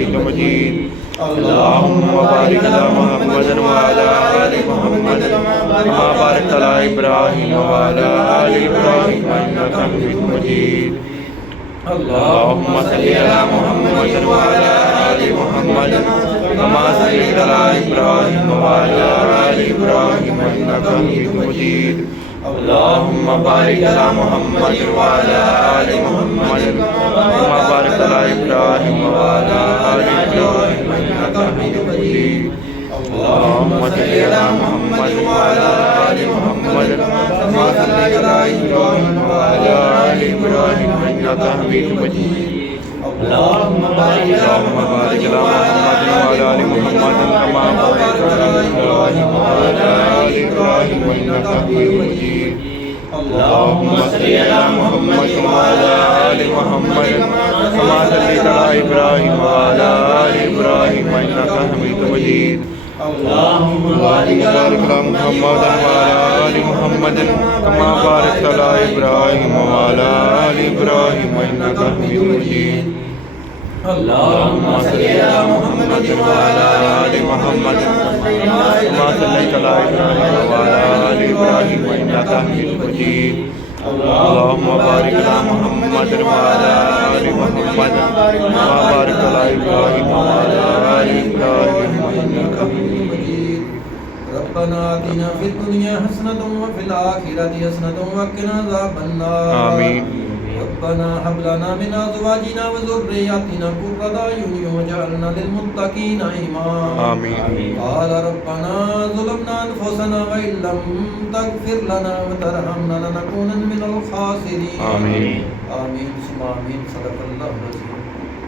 हमीद मजीद। अल्लाहुम्मा बारिक अला मुहम्मद व अला आलि मुहम्मद कमा बारकता अला इब्राहीम व अला आलि इब्राहीम इन्नका हमीदुम मजीद। अल्लाहुम्मा सल्लि अला मुहम्मद व अला आलि मुहम्मद कमा सल्लैता अला इब्राहीम व अला आलि इब्राहीम इन्नका हमीदुम मजीद। अल्लाहुम्मा बारिक अला मुहम्मद व अला आलि मुहम्मद कमा बारकता अला इब्राहीम व अला आलि इब्राहीम इन्नका हमीदुम मजीद। अल्लाहुम्मा सल्लि अला मुहम्मद व अला आलि मुहम्मद कमा सल्लैता अला इब्राहीम व अला आलि इब्राहीम इन्नका हमीदुम मजीद। अल्लाहुम्मा बारिक अला मुहम्मद व अला आलि मुहम्मद कमा बारकता अला इब्राहीम व अला आलि इब्राहीम इन्नका हमीदुम मजीद। अल्लाहुम्मा सल्लि अला मुहम्मद व अला आलि मुहम्मद कमा सल्लैता अला इब्राहीम व अला आलि इब्राहीम इन्नका हमीदुम मजीद। अल्लाहुम्मा बारिक अला मुहम्मद व अला आलि मुहम्मद कमा बारकता अला इब्राहीम व अला आलि इब्राहीम इन्नका हमीदुम मजीद। अल्लाहुम्मा सल्लि अला मुहम्मद व अला आलि मुहम्मद कमा सल्लैता अला इब्राहीम व अला आलि इब्राहीम इन्नका हमीदुम मजीद। अल्लाहुम्मा बारिक अला मुहम्मद व अला आलि मुहम्मद कमा बारकता अला इब्राहीम व अला आलि इब्राहीम इन्नका हमीदुम मजीद। रब्बना आतिना फिद दुनिया हसनतन व फिल आखिरति हसनतन व क़िना अज़ाबन्नार। आमीन। रब्बना हब लना मिन अज़वाजिना व ज़ुर्रिय्यतिना क़ुर्रता अयुन वजअलना लिलमुत्तक़ीना इमामा। आमीन। क़ाल रब्बना ज़लमना अनफुसना व इल्लम तग़फिर लना व तरहमना लनकूनन्न मिनल ख़ासिरीन। आमीन। आमीन सुम्मा आमीन। सदक़ल्लाहुल अज़ीम।